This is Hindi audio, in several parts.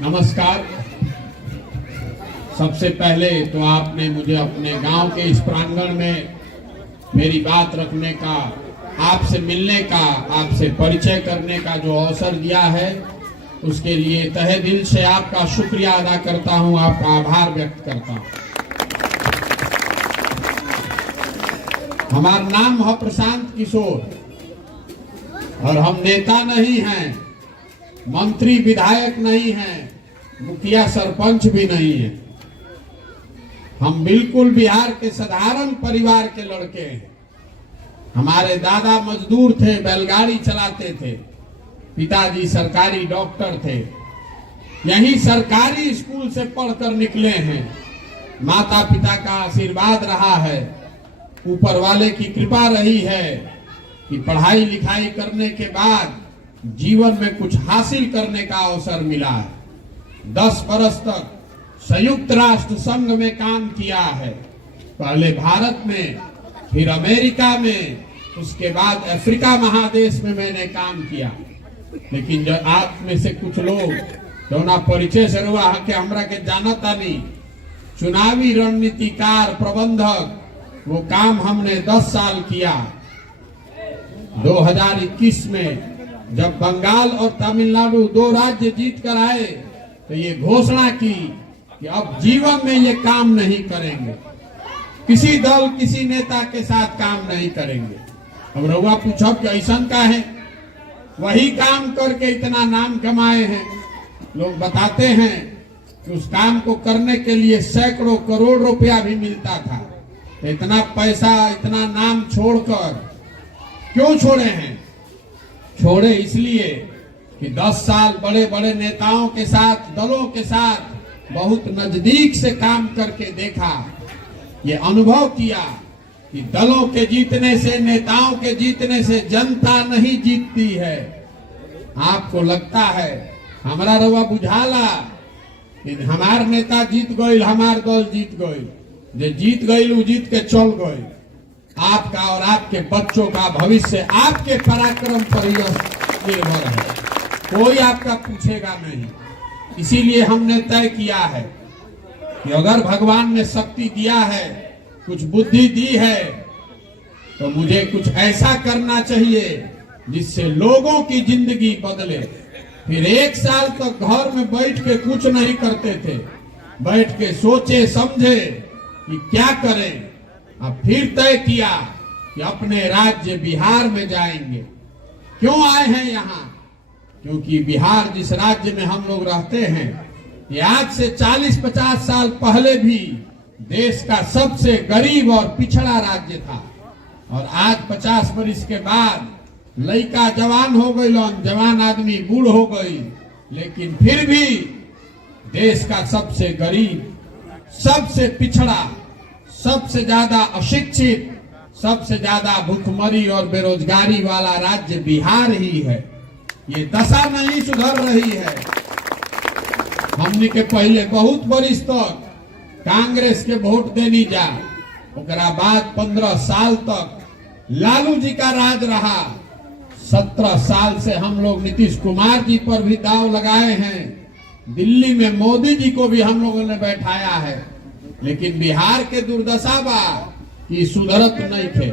नमस्कार। सबसे पहले तो आपने मुझे अपने गांव के इस प्रांगण में मेरी बात रखने का, आपसे मिलने का, आपसे परिचय करने का जो अवसर दिया है, उसके लिए तहे दिल से आपका शुक्रिया अदा करता हूं, आपका आभार व्यक्त करता हूं। हमारा नाम है प्रशांत किशोर और हम नेता नहीं हैं, मंत्री विधायक नहीं हैं, मुखिया सरपंच भी नहीं है। हम बिल्कुल बिहार के साधारण परिवार के लड़के हैं। हमारे दादा मजदूर थे, बैलगाड़ी चलाते थे, पिताजी सरकारी डॉक्टर थे, यही सरकारी स्कूल से पढ़कर निकले हैं। माता पिता का आशीर्वाद रहा है, ऊपर वाले की कृपा रही है कि पढ़ाई लिखाई करने के बाद जीवन में कुछ हासिल करने का अवसर मिला है। 10 वर्ष तक संयुक्त राष्ट्र संघ में काम किया है, पहले भारत में, फिर अमेरिका में, उसके बाद अफ्रीका महादेश में मैंने काम किया। लेकिन जब आप में से कुछ लोग जो ना परिचय से हुआ कि हमरा के जानता नहीं, चुनावी रणनीतिकार प्रबंधक, वो काम हमने 10 साल किया। 2021 में जब बंगाल और तमिलनाडु 2 राज्य जीत कर आए तो ये घोषणा की कि अब जीवन में ये काम नहीं करेंगे, किसी दल किसी नेता के साथ काम नहीं करेंगे। अब रउआ पूछो कि ऐसा का है, वही काम करके इतना नाम कमाए हैं। लोग बताते हैं कि उस काम को करने के लिए सैकड़ों करोड़ रुपया भी मिलता था। तो इतना पैसा, इतना नाम छोड़कर क्यों छोड़े हैं? छोड़े इसलिए कि 10 साल बड़े बड़े नेताओं के साथ, दलों के साथ बहुत नजदीक से काम करके देखा, ये अनुभव किया कि दलों के जीतने से, नेताओं के जीतने से जनता नहीं जीतती है। आपको लगता है हमारा रवा बुझाला कि हमार नेता जीत गए, हमार दल जीत गए, जो जीत गए वो जीत के चल गए। आपका और आपके बच्चों का भविष्य आपके पराक्रम पर ही निर्भर है, कोई आपका पूछेगा नहीं। इसीलिए हमने तय किया है कि अगर भगवान ने शक्ति दिया है, कुछ बुद्धि दी है, तो मुझे कुछ ऐसा करना चाहिए जिससे लोगों की जिंदगी बदले। फिर 1 साल तक घर में बैठ के कुछ नहीं करते थे, बैठ के सोचे समझे कि क्या करें। अब फिर तय किया कि अपने राज्य बिहार में जाएंगे। क्यों आए हैं यहाँ? क्योंकि बिहार जिस राज्य में हम लोग रहते हैं, ये आज से 40-50 साल पहले भी देश का सबसे गरीब और पिछड़ा राज्य था। और आज 50 वर्ष के बाद लड़का जवान हो गई, जवान आदमी बूढ़ हो गई, लेकिन फिर भी देश का सबसे गरीब, सबसे पिछड़ा, सबसे ज्यादा अशिक्षित, सबसे ज्यादा भूखमरी और बेरोजगारी वाला राज्य बिहार ही है। ये दशा नहीं सुधर रही है। हमने के पहले बहुत वर्ष तक कांग्रेस के वोट देनी जा, ओकरा बाद 15 साल तक लालू जी का राज रहा। 17 साल से हम लोग नीतीश कुमार जी पर भी दाव लगाए हैं, दिल्ली में मोदी जी को भी हम लोगों ने बैठाया है, लेकिन बिहार के दुर्दशा बा कि सुधरत नहीं थे।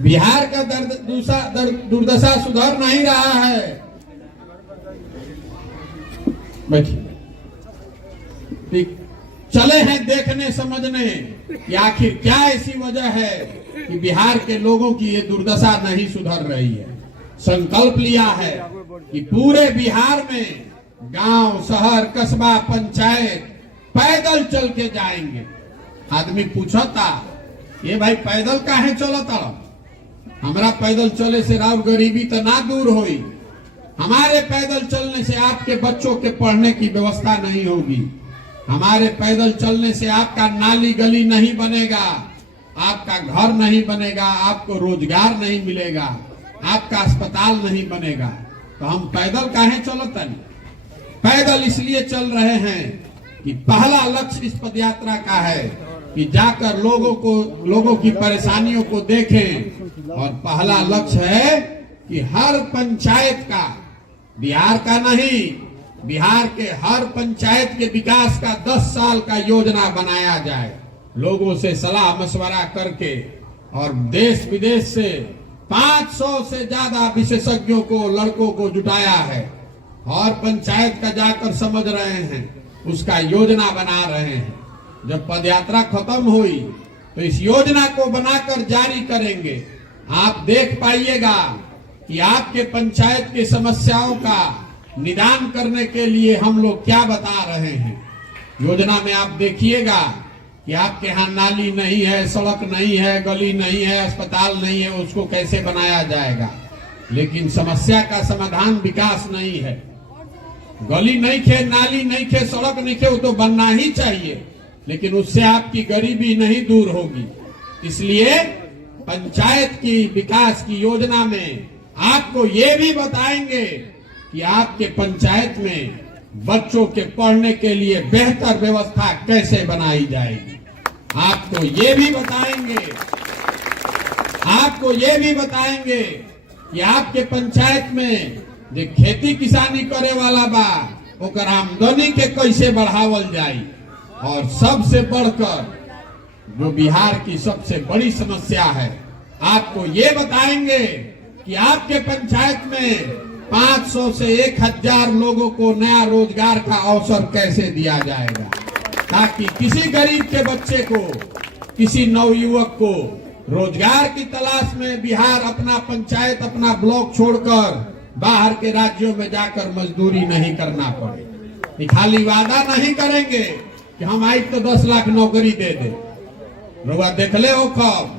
बिहार का दुर्दशा सुधर नहीं रहा है। बैठिए। चले हैं देखने समझने कि आखिर क्या ऐसी वजह है कि बिहार के लोगों की ये दुर्दशा नहीं सुधर रही है। संकल्प लिया है कि पूरे बिहार में गांव, शहर, कस्बा, पंचायत पैदल चल के जाएंगे। आदमी पूछा था, ये भाई पैदल काहे चलता? हमारा पैदल चले से राव गरीबी तो ना दूर हुई, हमारे पैदल चलने से आपके बच्चों के पढ़ने की व्यवस्था नहीं होगी, हमारे पैदल चलने से आपका नाली गली नहीं बनेगा, आपका घर नहीं बनेगा, आपको रोजगार नहीं मिलेगा, आपका अस्पताल नहीं बनेगा। तो हम पैदल काहे चलता नहीं? पैदल इसलिए चल रहे हैं कि पहला लक्ष्य इस पदयात्रा का है कि जाकर लोगों की परेशानियों को देखें। और पहला लक्ष्य है कि हर पंचायत का, बिहार का नहीं, बिहार के हर पंचायत के विकास का 10 साल का योजना बनाया जाए। लोगों से सलाह मशवरा करके और देश विदेश से 500 से ज्यादा विशेषज्ञों को, लड़कों को जुटाया है और पंचायत का जाकर समझ रहे हैं, उसका योजना बना रहे हैं। जब पदयात्रा खत्म हुई तो इस योजना को बनाकर जारी करेंगे। आप देख पाइएगा कि आपके पंचायत की समस्याओं का निदान करने के लिए हम लोग क्या बता रहे हैं। योजना में आप देखिएगा कि आपके यहाँ नाली नहीं है, सड़क नहीं है, गली नहीं है, अस्पताल नहीं है, उसको कैसे बनाया जाएगा। लेकिन समस्या का समाधान विकास नहीं है। गली नहीं खे, नाली नहीं खे, सड़क नहीं खे, वो तो बनना ही चाहिए, लेकिन उससे आपकी गरीबी नहीं दूर होगी। इसलिए पंचायत की विकास की योजना में आपको ये भी बताएंगे कि आपके पंचायत में बच्चों के पढ़ने के लिए बेहतर व्यवस्था कैसे बनाई जाएगी। आपको ये भी बताएंगे कि आपके पंचायत में जो खेती किसानी करे वाला बा ओकर आमदनी के कैसे बढ़ावल जाए। और सबसे बढ़कर जो बिहार की सबसे बड़ी समस्या है, आपको ये बताएंगे कि आपके पंचायत में 500 से 1000 लोगों को नया रोजगार का अवसर कैसे दिया जाएगा, ताकि किसी गरीब के बच्चे को, किसी नवयुवक को रोजगार की तलाश में बिहार अपना पंचायत, अपना ब्लॉक छोड़कर बाहर के राज्यों में जाकर मजदूरी नहीं करना पड़े। खाली वादा नहीं करेंगे कि हम आई तो 10 लाख नौकरी दे दे। रुआ देख ले हो कब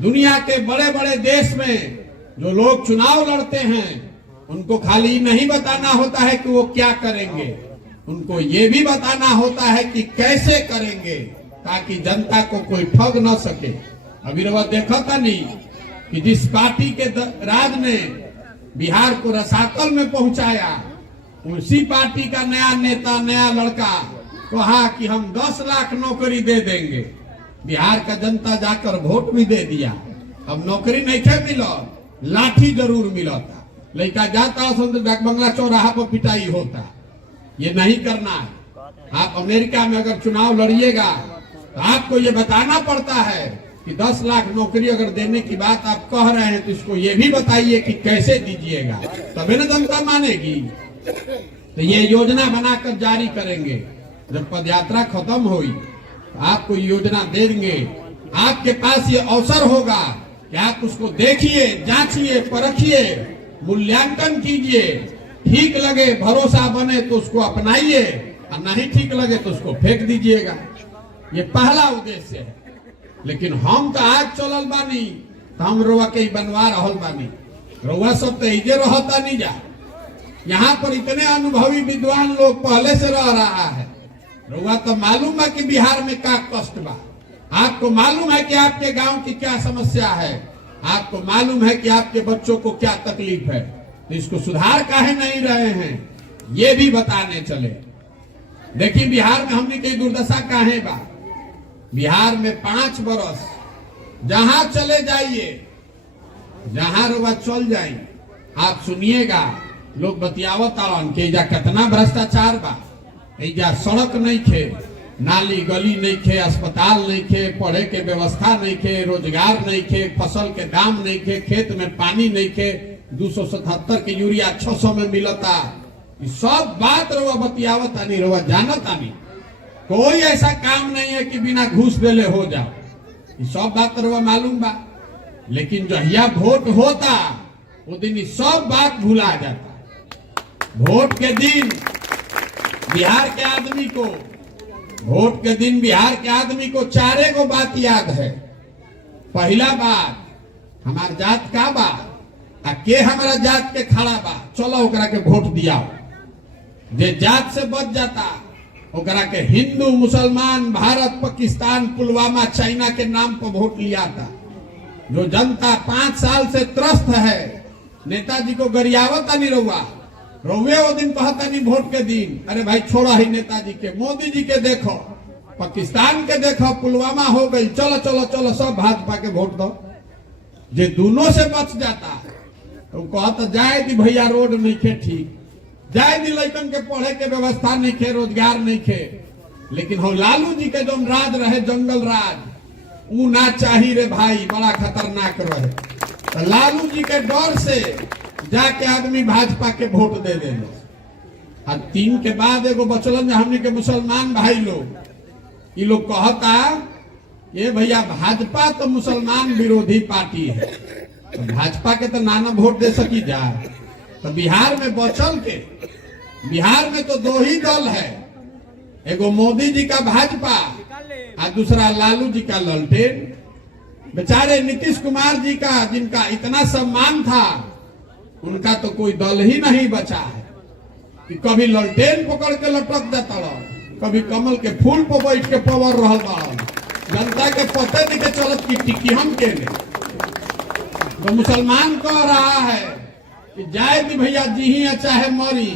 दुनिया के बड़े बड़े देश में जो लोग चुनाव लड़ते हैं, उनको खाली नहीं बताना होता है कि वो क्या करेंगे, उनको ये भी बताना होता है कि कैसे करेंगे, ताकि जनता को कोई ठग न सके। अभी रुआ देखा था नहीं कि जिस पार्टी के राज ने बिहार को रसातल में पहुंचाया, उसी पार्टी का नया नेता, नया लड़का कहा कि हम 10 लाख नौकरी दे देंगे। बिहार का जनता जाकर वोट भी दे दिया। अब नौकरी नहीं थे मिलो, लाठी जरूर मिला था। लड़का जाता डाक बंगला चौराहा पर पिटाई होता। ये नहीं करना है। आप अमेरिका में अगर चुनाव लड़िएगा तो आपको ये बताना पड़ता है कि 10 लाख नौकरी अगर देने की बात आप कह रहे हैं तो इसको ये भी बताइए कि कैसे दीजिएगा, तभी ना जनता मानेगी। तो ये योजना बनाकर जारी करेंगे। जब पदयात्रा खत्म हुई तो आपको योजना देंगे। आपके पास ये अवसर होगा कि आप उसको देखिए, जांचिए, परखिए, मूल्यांकन कीजिए। ठीक लगे, भरोसा बने तो उसको अपनाइए, और नहीं ठीक लगे तो उसको फेंक दीजिएगा। ये पहला उद्देश्य है। लेकिन हम तो आज चलल बानी तो हम रोवा के बनवा रहल बानी। रोवा सब तो इजे रहता नहीं जा। यहाँ पर इतने अनुभवी विद्वान लोग पहले से रह रहा है। रोवा तो मालूम है कि बिहार में क्या कष्ट बा। आपको मालूम है कि आपके गांव की क्या समस्या है। आपको मालूम है कि आपके बच्चों को क्या तकलीफ है। तो इसको सुधार काहे नहीं रहे हैं, ये भी बताने चले। देखिए बिहार में हमने की दुर्दशा काहे बा। बिहार में 5 बरस जहां चले जाइए, जहां रुआ चल जाए, आप सुनिएगा लोग बतियावत आवन के जा कितना भ्रष्टाचार बा। एजा सड़क नहीं खे, नाली गली नहीं खे, अस्पताल नहीं खे, पढ़े के व्यवस्था नहीं खे, रोजगार नहीं खे, फसल के दाम नहीं खे, खेत में पानी नहीं खे, 277 के यूरिया 600 में मिलता। सब बात रुआ बतियावत आनी, रुआ जानत आनी। कोई ऐसा काम नहीं है कि बिना घूस देले हो जाओ। ये सब बात रुआ मालूम बा। लेकिन जहिया वोट होता वो दिन ये सब बात भुला जाता। वोट के दिन बिहार के आदमी को, वोट के दिन बिहार के आदमी को 4 गो बात याद है। पहला बात, हमार जात का बा, आ के हमारा जात के खड़ा बा, चलो ओकरा के वोट दिया। जे जात से बच जाता ओकरा के हिंदू, मुसलमान, भारत, पाकिस्तान, पुलवामा, चाइना के नाम पर वोट लिया था। जो जनता 5 साल से त्रस्त है, नेताजी को गरियावत नहीं रहुआ। रोवे वो दिन कहता नहीं वोट के दिन, अरे भाई छोड़ा ही नेताजी के, मोदी जी के देखो, पाकिस्तान के देखो, पुलवामा हो गई, चलो चलो चलो सब भाजपा के वोट दो। जे दोनों से बच जाता तो कहता जाए कि भैया रोड नहीं थे ठीक, जाए दी लड़कन के पढ़े के व्यवस्था नहीं खे, रोजगार नहीं खे। लेकिन हो लालू जी के जो राज रहे जंगल राज, ऊ ना चाही रे भाई, बड़ा खतरनाक रहे। तो लालू जी के डर से जाके आदमी भाजपा के वोट दे देलो। और 3 के बाद एगो बचलन हमने के मुसलमान भाई लोग, ये लोग कहता ये भैया भाजपा तो मुसलमान विरोधी पार्टी है, तो भाजपा के तो नाना वोट दे सकी जाए। तो बिहार में बचल के, बिहार में तो 2 ही दल है, एगो मोदी जी का भाजपा और दूसरा लालू जी का ललटेन। बेचारे नीतीश कुमार जी का, जिनका इतना सम्मान था, उनका तो कोई दल ही नहीं बचा है कि कभी ललटेन पकड़ के लटक जाता, कभी कमल के फूल पर बैठ के पवर रहल बा। जनता के पते नहीं के चलत की टिकी हम के ले। तो मुसलमान कह रहा है कि जाए दी भैया जी ही चाहे मरी,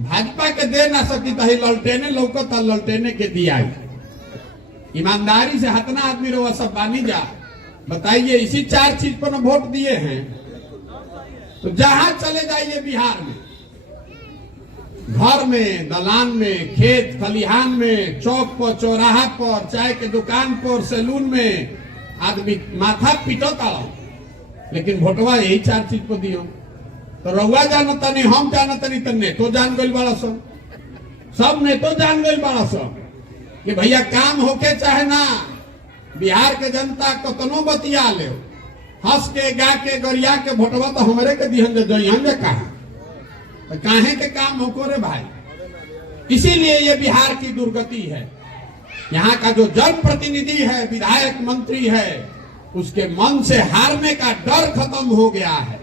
भाजपा के दे ना सकी तो ललटेने लौकता, ललटेने के दिया। ईमानदारी से हतना आदमी रो सब बानी जा, बताइए इसी 4 चीज पर वोट दिए हैं। तो जहां चले जाइए बिहार में, घर में, दलान में, खेत खलिहान में, चौक पर, चौराहा पर, चाय के दुकान पर, सैलून में आदमी माथा पीटता, लेकिन वोटवा यही 4 चीज पर दियो। तो रउआ जानता नहीं, हम जानता नहीं, तो नेतो जान गई बड़ा सब नेतो जान गई बड़ा कि भैया काम होके चाहे ना, बिहार के जनता कतनो बतिया ले, हंस के गा के गरिया के वोटवा तो हमारे के दिहन जे कहा, तो काहे के काम हो रे भाई। इसीलिए ये बिहार की दुर्गति है। यहाँ का जो जनप्रतिनिधि है, विधायक मंत्री है, उसके मन से हारने का डर खत्म हो गया है।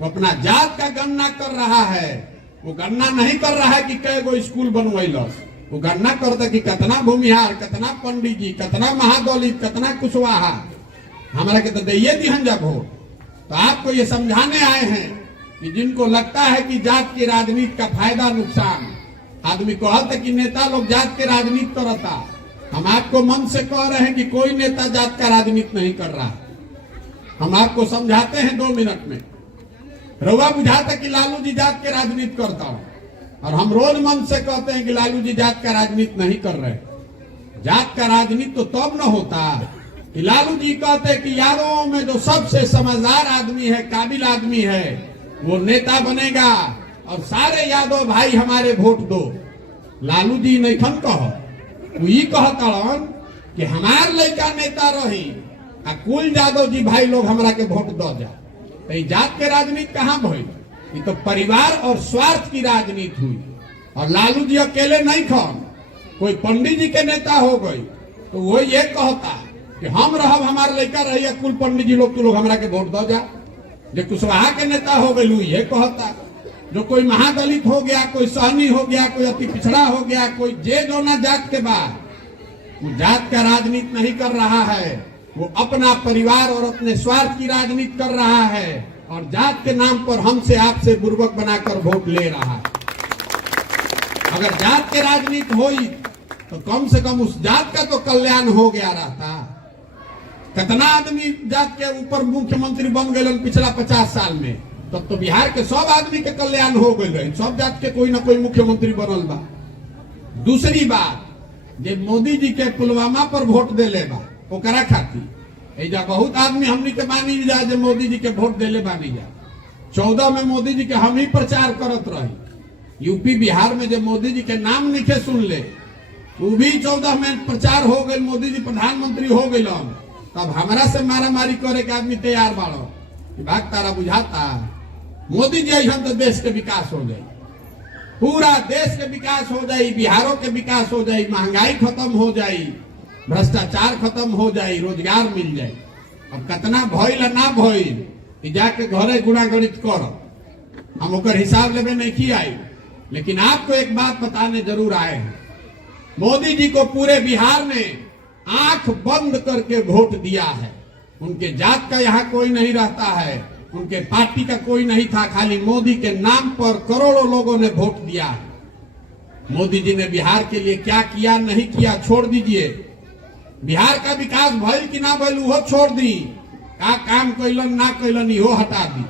वो अपना जात का गणना कर रहा है, वो गणना नहीं कर रहा है कि कै गो स्कूल बनवैलस, वो गणना करता कि कितना भूमिहार, कितना पंडित जी, कितना महादौलित, कितना कुशवाहा, हमारा के तो दिए दिहन जब हो। तो आपको ये समझाने आए हैं कि जिनको लगता है कि जात की राजनीति का फायदा नुकसान, आदमी कहता कि नेता लोग जात के राजनीति करता, हम आपको मन से कह रहे हैं कि कोई नेता जात का राजनीति नहीं कर रहा। हम आपको समझाते हैं 2 मिनट में। रउआ बुझाता कि लालू जी जात के राजनीति करता हूं, और हम रोज मन से कहते हैं कि लालू जी जात का राजनीति नहीं कर रहे। जात का राजनीति तो तब न होता कि लालू जी कहते हैं कि यादवों में जो सबसे समझदार आदमी है, काबिल आदमी है, वो नेता बनेगा और सारे यादव भाई हमारे वोट दो। लालू जी नहीं खन कहो, वो ये कहता कि हमार लड़का नेता रही, कुल यादव जी भाई लोग हमरा के वोट दो जा। तो जात के राजनीति कहाँ भई? ये तो परिवार और स्वार्थ की राजनीति हुई। और लालू जी अकेले नहीं खन, कोई पंडित जी के नेता हो गई तो वो ये कहता कि हम रहब, हमारे लड़का रही, कुल पंडित जी लोग, तू लोग हमरा के वोट दो जा। जो कुशवाहा के नेता हो गई ये कहता, जो कोई महादलित हो गया, कोई सहनी हो गया, कोई अति पिछड़ा हो गया, कोई जे जोना जात के बाद, वो जात का राजनीति नहीं कर रहा है, वो अपना परिवार और अपने स्वार्थ की राजनीति कर रहा है और जात के नाम पर हमसे आपसे बुर्बक बनाकर वोट ले रहा है। अगर जात के राजनीति हुई तो कम से कम उस जात का तो कल्याण हो गया रहता। कितना आदमी जात के ऊपर मुख्यमंत्री बन गए पिछला 50 साल में, तब तो बिहार के सब आदमी के कल्याण हो गए, सब जात के कोई ना कोई मुख्यमंत्री बनल बा। दूसरी बात, जे मोदी जी के पुलवामा पर वोट देले बा, ओकरा खातिर एजा बहुत आदमी हमनी के मानी जा, जे मोदी जी के वोट देले बानी जा। 14 में मोदी जी के हम ही प्रचार करत रही। यूपी बिहार में जब मोदी जी के नाम नहीं सुन ले, वो भी 14 में प्रचार हो गए, मोदी जी प्रधानमंत्री हो गए, तब हमरा से मारा मारी करे के आदमी तैयार बाड़ो कि भाग तारा बुझाता मोदी जी हम तो देश के विकास हो जाये, पूरा देश के विकास हो जाये, बिहारों के विकास हो जाये, महंगाई खत्म हो जाये, भ्रष्टाचार खत्म हो जाये, रोजगार मिल जाये। अब कितना भइल ना भइल जाके घरे गुणा गणित कर, हम ओकर हिसाब लेवे नहीं की आई। लेकिन आपको एक बात बताने जरूर आए हैं, मोदी जी को पूरे बिहार ने आंख बंद करके वोट दिया है। उनके जात का यहाँ कोई नहीं रहता है, उनके पार्टी का कोई नहीं था, खाली मोदी के नाम पर करोड़ों लोगों ने वोट दिया है। मोदी जी ने बिहार के लिए क्या किया नहीं किया छोड़ दीजिए, बिहार का विकास भइल कि ना भइल वो छोड़ दी, का काम कैलन ना कैलन वो हटा दी।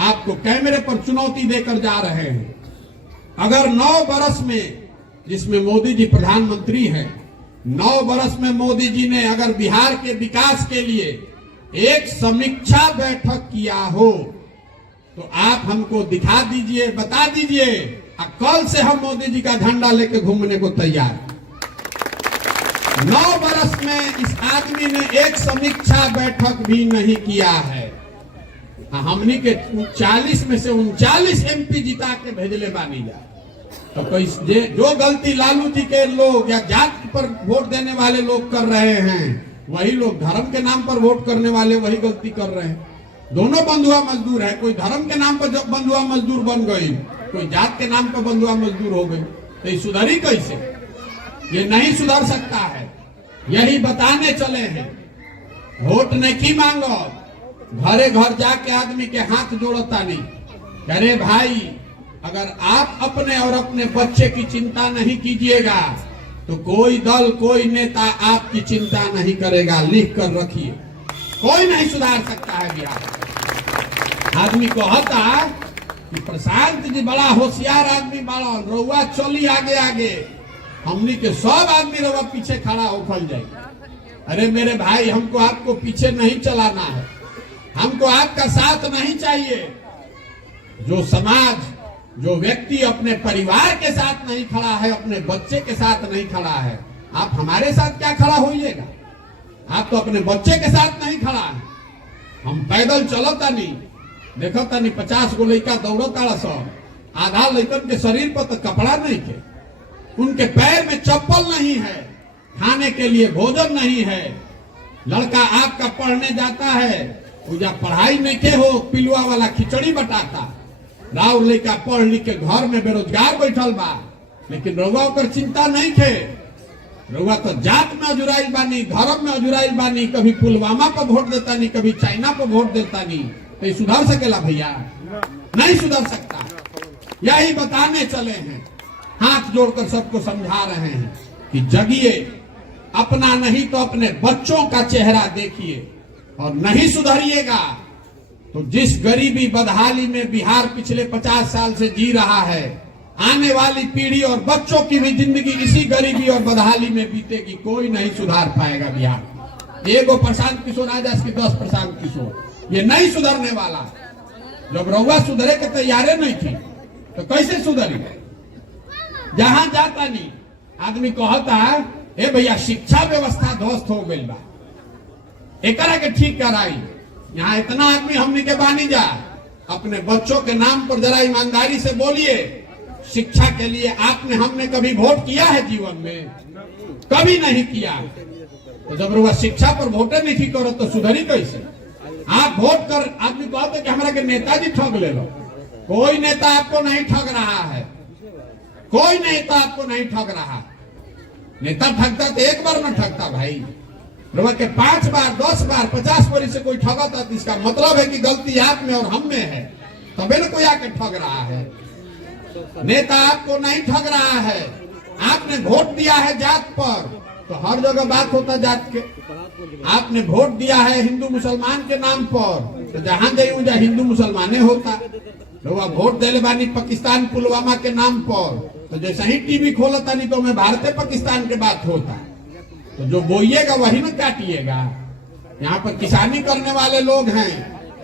आपको कैमरे पर चुनौती देकर जा रहे हैं अगर 9 बरस में, जिसमें मोदी जी प्रधानमंत्री हैं, 9 बरस में मोदी जी ने अगर बिहार के विकास के लिए एक समीक्षा बैठक किया हो तो आप हमको दिखा दीजिए, बता दीजिए। कल से हम मोदी जी का झंडा लेके घूमने को तैयार। 9 बरस में इस आदमी ने एक समीक्षा बैठक भी नहीं किया है। हमनी के 40 में से 39 MP जिता के भेजले बानी जा। तो कोई जो गलती लालू जी के लोग या जात पर वोट देने वाले लोग कर रहे हैं, वही लोग धर्म के नाम पर वोट करने वाले वही गलती कर रहे हैं। दोनों बंधुआ मजदूर है। कोई धर्म के नाम पर जब बंधुआ मजदूर बन गई, कोई जात के नाम पर बंधुआ मजदूर हो गई, तो ये सुधरी कैसे? ये नहीं सुधर सकता है। यही बताने चले हैं। वोट नहीं मांगो, घरे घर जाके आदमी के हाथ जोड़ता नहीं। अरे भाई, अगर आप अपने और अपने बच्चे की चिंता नहीं कीजिएगा तो कोई दल, कोई नेता आपकी चिंता नहीं करेगा। लिख कर रखिए, कोई नहीं सुधार सकता है बिहार। आदमी कहता कि प्रशांत जी बड़ा होशियार आदमी, बड़ा रउआ चली आगे आगे, हमनी के सब आदमी रउआ पीछे खड़ा होखल जाए। अरे मेरे भाई, हमको आपको पीछे नहीं चलाना है, हमको आपका साथ नहीं चाहिए। जो समाज, जो व्यक्ति अपने परिवार के साथ नहीं खड़ा है, अपने बच्चे के साथ नहीं खड़ा है, आप हमारे साथ क्या खड़ा होइएगा? आप तो अपने बच्चे के साथ नहीं खड़ा है। हम पैदल चलता नहीं, देखता नहीं 50 गो लड़का दौड़ता सब, आधा लड़कन के शरीर पर तो कपड़ा नहीं थे, उनके पैर में चप्पल नहीं है, खाने के लिए भोजन नहीं है। लड़का आपका पढ़ने जाता है, पूजा पढ़ाई नहीं के हो, पिलुआ वाला खिचड़ी बटाता। राव लड़का पढ़ लिख के घर में बेरोजगार बैठल बा, लेकिन रउआ ओकर चिंता नहीं थे। रउआ तो जात में अजुराइल बानी, धर्म में अजुराइल बानी, कभी पुलवामा पर वोट देता नहीं, कभी चाइना पर वोट देता नहीं। तो ये सुधर सकेला भैया? नहीं सुधर सकता। यही बताने चले हैं, हाथ जोड़कर सबको समझा रहे हैं कि जगिए, अपना नहीं तो अपने बच्चों का चेहरा देखिए। और नहीं सुधरिएगा तो जिस गरीबी बदहाली में बिहार पिछले 50 साल से जी रहा है, आने वाली पीढ़ी और बच्चों की भी जिंदगी इसी गरीबी और बदहाली में बीतेगी। कोई नहीं सुधार पाएगा बिहार। एगो प्रशांत किशोर आ जाए, 10 प्रशांत किशोर, ये नहीं सुधरने वाला। जब रउआ सुधरे के तैयारे नहीं थी तो कैसे सुधरी? जहां जाता नहीं आदमी कहता है, ए भैया शिक्षा व्यवस्था ध्वस्त हो गई बा, एकरा के ठीक कराई। यहाँ इतना आदमी हमने के बानी जा, अपने बच्चों के नाम पर जरा ईमानदारी से बोलिए। शिक्षा के लिए आपने, हमने कभी वोट किया है जीवन में? कभी नहीं किया। तो जब रुआ शिक्षा पर वोटे नहीं करो तो सुधरी कैसे? आप वोट कर, आदमी कहते कि हमारा के नेताजी ठग ले लो। कोई नेता आपको नहीं ठग रहा है, कोई नेता आपको नहीं ठग रहा। नेता ठगता तो एक बार न ठगता भाई। रुआ के 5 बार, 10 बार, 50 बार से कोई ठगता तो इसका मतलब है कि गलती आप में और हम में है, तबे न कोई आके ठग रहा है। नेता आपको नहीं ठग रहा है। आपने वोट दिया है जात पर, तो हर जगह बात होता जात के। आपने वोट दिया है हिंदू मुसलमान के नाम पर, तो जहां जाइए जहाँ हिंदू मुसलमाने होता। तो वह वोट देले बानी पाकिस्तान पुलवामा के नाम पर, तो जैसे ही टीवी खोलता नहीं तो मैं भारतीय पाकिस्तान के बात होता। तो जो बोइएगा वही ना काटिएगा। यहाँ पर किसानी करने वाले लोग हैं,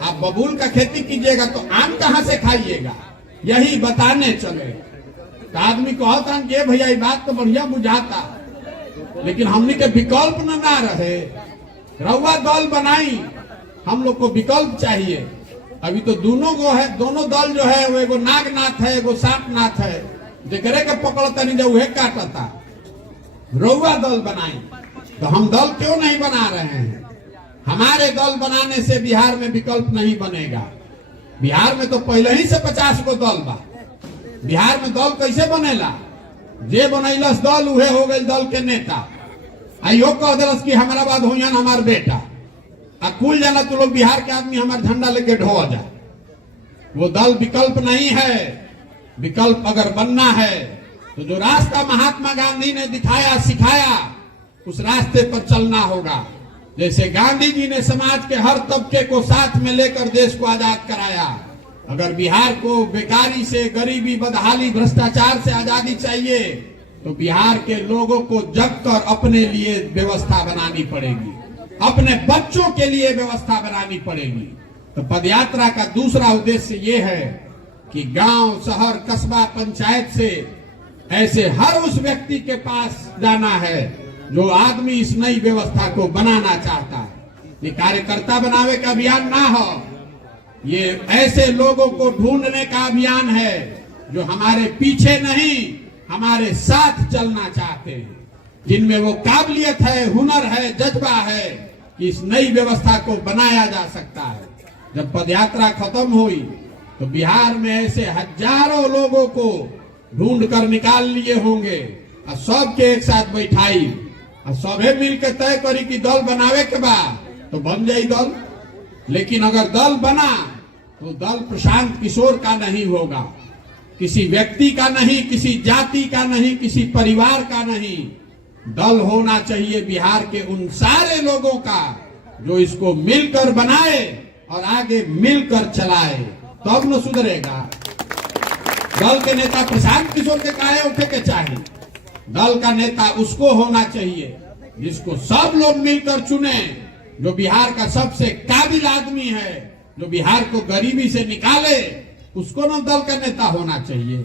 आप बबूल का खेती कीजिएगा तो आम कहाँ से खाइएगा? यही बताने चले। तो आदमी कहता कि भैया ये बात तो बढ़िया बुझाता, लेकिन हमने के विकल्प ना रहे। रउआ दल बनाई, हम लोग को विकल्प चाहिए। अभी तो दोनों दल जो है वो एगो नागनाथ है, एगो सांपनाथ है। जेकरे के पकड़ता नहीं जो उहे काटता। रउआ दल बनाई, तो हम दल क्यों नहीं बना रहे हैं? हमारे दल बनाने से बिहार में विकल्प नहीं बनेगा। बिहार में तो पहले ही से 50 गो दल बा। बिहार में दल कैसे बनेला? जे बनैलस दल उहे हो गई दल के नेता। आइयो कह दिलस कि हमारा बाद हो हमार बेटा, कुल जाना तू लोग बिहार के आदमी हमार झंडा लेके ढो जा। वो दल विकल्प नहीं है। विकल्प अगर बनना है तो जो रास्ता महात्मा गांधी ने दिखाया, सिखाया, उस रास्ते पर चलना होगा। जैसे गांधी जी ने समाज के हर तबके को साथ में लेकर देश को आजाद कराया, अगर बिहार को बेकारी से, गरीबी, बदहाली, भ्रष्टाचार से आजादी चाहिए तो बिहार के लोगों को जगकर अपने लिए व्यवस्था बनानी पड़ेगी, अपने बच्चों के लिए व्यवस्था बनानी पड़ेगी। तो पदयात्रा का दूसरा उद्देश्य ये है कि गांव, शहर, कस्बा, पंचायत से ऐसे हर उस व्यक्ति के पास जाना है जो आदमी इस नई व्यवस्था को बनाना चाहता है। ये कार्यकर्ता बनावे का अभियान ना हो, ये ऐसे लोगों को ढूंढने का अभियान है जो हमारे पीछे नहीं, हमारे साथ चलना चाहते हैं, जिनमें वो काबिलियत है, हुनर है, जज्बा है कि इस नई व्यवस्था को बनाया जा सकता है। जब पदयात्रा खत्म हुई तो बिहार में ऐसे हजारों लोगों को ढूंढ कर निकाल लिए होंगे और सबके एक साथ बैठाई और सबे मिलकर तय करी कि दल बनावे के बाद तो बन जाई दल। लेकिन अगर दल बना तो दल प्रशांत किशोर का नहीं होगा, किसी व्यक्ति का नहीं, किसी जाति का नहीं, किसी परिवार का नहीं। दल होना चाहिए बिहार के उन सारे लोगों का जो इसको मिलकर बनाए और आगे मिलकर चलाए, तब न सुधरेगा। दल के नेता प्रशांत किशोर के काहे उठे के चाहिए, दल का नेता उसको होना चाहिए जिसको सब लोग मिलकर चुने, जो बिहार का सबसे काबिल आदमी है, जो बिहार को गरीबी से निकाले, उसको न दल का नेता होना चाहिए।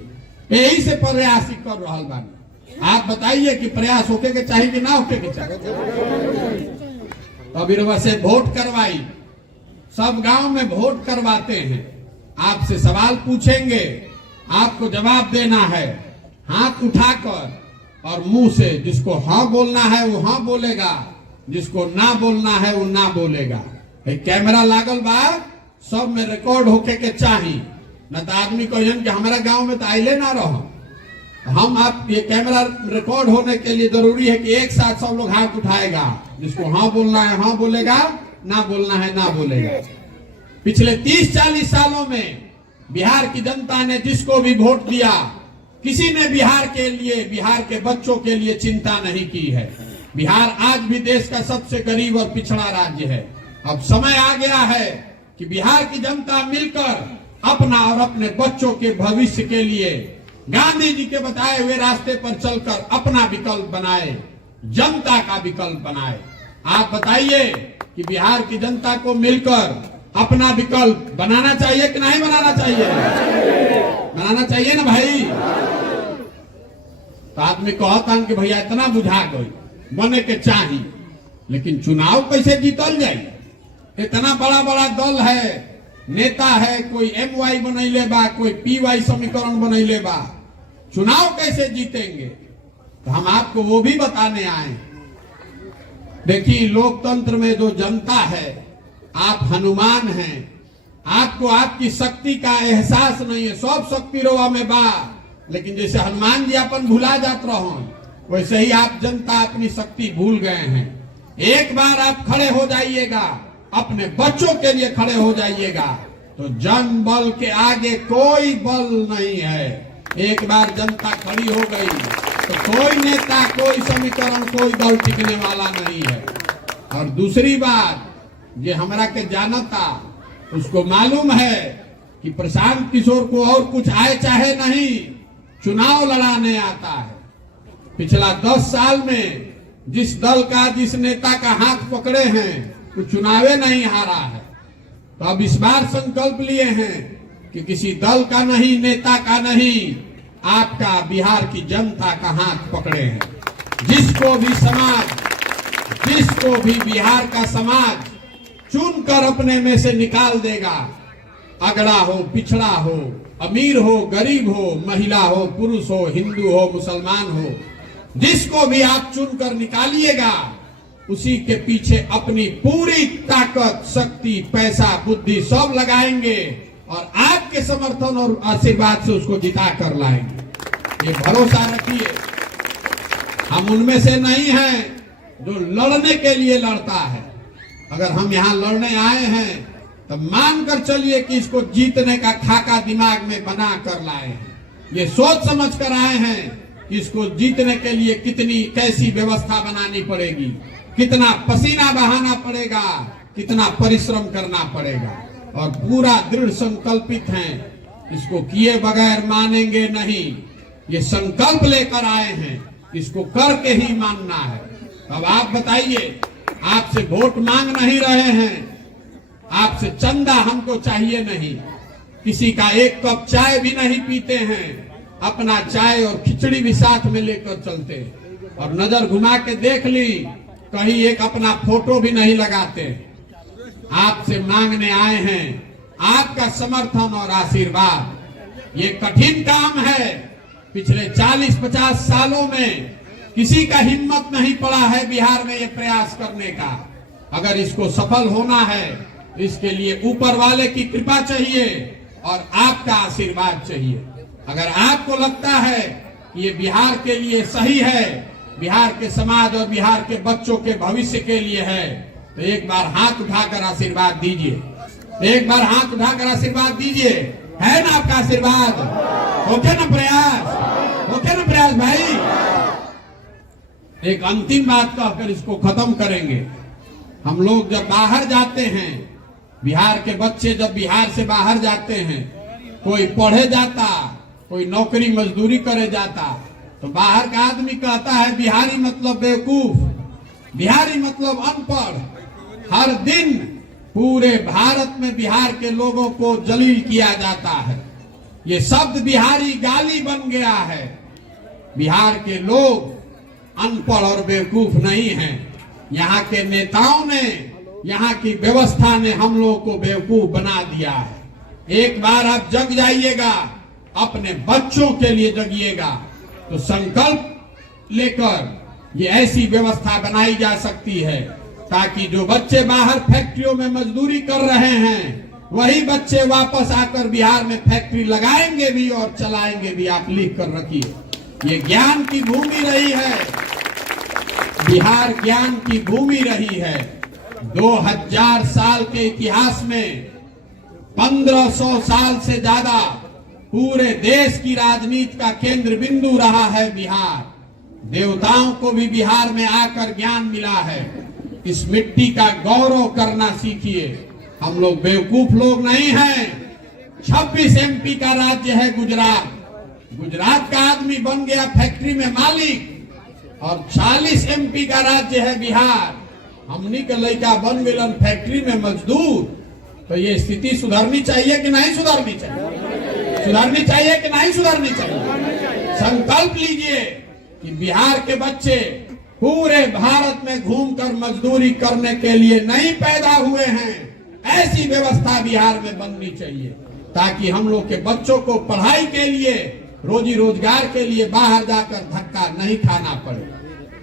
यही से प्रयास कर रहा बानी। आप बताइए कि प्रयास होके के चाहिए कि ना होके के चाहिए। तो अभी से वोट करवाई, सब गांव में वोट करवाते हैं, आपसे सवाल पूछेंगे, आपको जवाब देना है हाथ उठाकर और मुंह से। जिसको हाँ बोलना है वो हाँ बोलेगा, जिसको ना बोलना है वो ना बोलेगा। कैमरा लागल बा, सब में रिकॉर्ड होके के चाहिए, न तो आदमी कहियन कि हमारा गांव में तो आइले ना रहो। हम आप ये कैमरा रिकॉर्ड होने के लिए जरूरी है कि एक साथ सब लोग हाथ उठाएगा, जिसको हाँ बोलना है हाँ बोलेगा, ना बोलना है ना बोलेगा। पिछले 30-40 सालों में बिहार की जनता ने जिसको भी वोट दिया, किसी ने बिहार के लिए, बिहार के बच्चों के लिए चिंता नहीं की है। बिहार आज भी देश का सबसे गरीब और पिछड़ा राज्य है। अब समय आ गया है कि बिहार की जनता मिलकर अपना और अपने बच्चों के भविष्य के लिए गांधी जी के बताए हुए रास्ते पर चलकर अपना विकल्प बनाए, जनता का विकल्प बनाए। आप बताइए कि बिहार की जनता को मिलकर अपना विकल्प बनाना चाहिए कि नहीं बनाना चाहिए? बनाना चाहिए ना भाई। तो आदमी कहता कि भैया इतना बुझा गई, बने के चाहिए, लेकिन चुनाव कैसे जीतल जाए? इतना बड़ा बड़ा दल है, नेता है, कोई MY बनैले बा, कोई PY समीकरण बनैले बा, चुनाव कैसे जीतेंगे? तो हम आपको वो भी बताने आए। देखिए, लोकतंत्र में जो जनता है, आप हनुमान हैं, आपको आपकी शक्ति का एहसास नहीं है। सब शक्ति रोवा में बा, लेकिन जैसे हनुमान जी अपन भुला जात रहो, वैसे ही आप जनता अपनी शक्ति भूल गए हैं। एक बार आप खड़े हो जाइएगा, अपने बच्चों के लिए खड़े हो जाइएगा, तो जन बल के आगे कोई बल नहीं है। एक बार जनता खड़ी हो गई तो कोई नेता, कोई समीकरण, कोई दल टिकने वाला नहीं है। और दूसरी बात, ये हमरा के जानता, उसको मालूम है कि प्रशांत किशोर को और कुछ आए चाहे नहीं, चुनाव लड़ाने आता है। पिछला 10 साल में जिस दल का, जिस नेता का हाथ पकड़े हैं, वो चुनावे नहीं हारा है। तो अब इस बार संकल्प लिए हैं कि किसी दल का नहीं, नेता का नहीं, आपका बिहार की जनता का हाथ पकड़े हैं। जिसको भी समाज, जिसको भी बिहार का समाज चुनकर अपने में से निकाल देगा, अगड़ा हो, पिछड़ा हो, अमीर हो, गरीब हो, महिला हो, पुरुष हो, हिंदू हो, मुसलमान हो, जिसको भी आप चुनकर निकालिएगा, उसी के पीछे अपनी पूरी ताकत, शक्ति, पैसा, बुद्धि सब लगाएंगे और आपके समर्थन और आशीर्वाद से उसको जिता कर लाएंगे। ये भरोसा रखिए। हम उनमें से नहीं हैं जो लड़ने के लिए लड़ता है। अगर हम यहाँ लड़ने आए हैं तो मानकर चलिए कि इसको जीतने का खाका दिमाग में बना कर लाए हैं। ये सोच समझ कर आए हैं कि इसको जीतने के लिए कितनी, कैसी व्यवस्था बनानी पड़ेगी, कितना पसीना बहाना पड़ेगा, कितना परिश्रम करना पड़ेगा। और पूरा दृढ़ संकल्पित हैं, इसको किए बगैर मानेंगे नहीं। ये संकल्प लेकर आए हैं, इसको करके ही मानना है। अब आप बताइए, आपसे वोट मांग नहीं रहे हैं, आपसे चंदा हमको चाहिए नहीं, किसी का एक कप चाय भी नहीं पीते हैं, अपना चाय और खिचड़ी भी साथ में लेकर चलते हैं। और नजर घुमा के देख ली, कहीं एक अपना फोटो भी नहीं लगाते। आपसे मांगने आए हैं आपका समर्थन और आशीर्वाद। ये कठिन काम है, पिछले 40-50 सालों में किसी का हिम्मत नहीं पड़ा है बिहार में ये प्रयास करने का। अगर इसको सफल होना है, इसके लिए ऊपर वाले की कृपा चाहिए और आपका आशीर्वाद चाहिए। अगर आपको लगता है कि ये बिहार के लिए सही है, बिहार के समाज और बिहार के बच्चों के भविष्य के लिए है, तो एक बार हाथ उठाकर आशीर्वाद दीजिए। एक बार हाथ उठाकर आशीर्वाद दीजिए। है ना आपका आशीर्वाद? होके ना प्रयास? होके ना प्रयास भाई? एक अंतिम बात कहकर इसको खत्म करेंगे। हम लोग जब बाहर जाते हैं, बिहार के बच्चे जब बिहार से बाहर जाते हैं, कोई पढ़े जाता, कोई नौकरी मजदूरी करे जाता, तो बाहर का आदमी कहता है बिहारी मतलब बेवकूफ, बिहारी मतलब अनपढ़। हर दिन पूरे भारत में बिहार के लोगों को जलील किया जाता है। ये शब्द बिहारी गाली बन गया है। बिहार के लोग अनपढ़ और बेवकूफ नहीं हैं। यहाँ के नेताओं ने, यहाँ की व्यवस्था ने हम लोगों को बेवकूफ बना दिया है। एक बार आप जग जाइएगा, अपने बच्चों के लिए जगिएगा, तो संकल्प लेकर ये ऐसी व्यवस्था बनाई जा सकती है ताकि जो बच्चे बाहर फैक्ट्रियों में मजदूरी कर रहे हैं, वही बच्चे वापस आकर बिहार में फैक्ट्री लगाएंगे भी और चलाएंगे भी। आप लिख कर रखिए, ये ज्ञान की भूमि रही है, बिहार ज्ञान की भूमि रही है। 2000 साल के इतिहास में 1500 साल से ज्यादा पूरे देश की राजनीति का केंद्र बिंदु रहा है बिहार। देवताओं को भी बिहार में आकर ज्ञान मिला है। इस मिट्टी का गौरव करना सीखिए। हम लोग बेवकूफ लोग नहीं हैं। 26 MP का राज्य है गुजरात। गुजरात का आदमी बन गया फैक्ट्री में मालिक, और 40 MP का राज्य है बिहार। हमनी के लड़का बन गए फैक्ट्री में मजदूर। तो ये स्थिति सुधरनी चाहिए कि नहीं सुधरनी चाहिए? सुधरनी चाहिए कि नहीं सुधरनी चाहिए? संकल्प लीजिए कि बिहार के बच्चे पूरे भारत में घूमकर मजदूरी करने के लिए नहीं पैदा हुए हैं। ऐसी व्यवस्था बिहार में बननी चाहिए ताकि हम लोग के बच्चों को पढ़ाई के लिए, रोजी रोजगार के लिए बाहर जाकर धक्का नहीं खाना पड़े।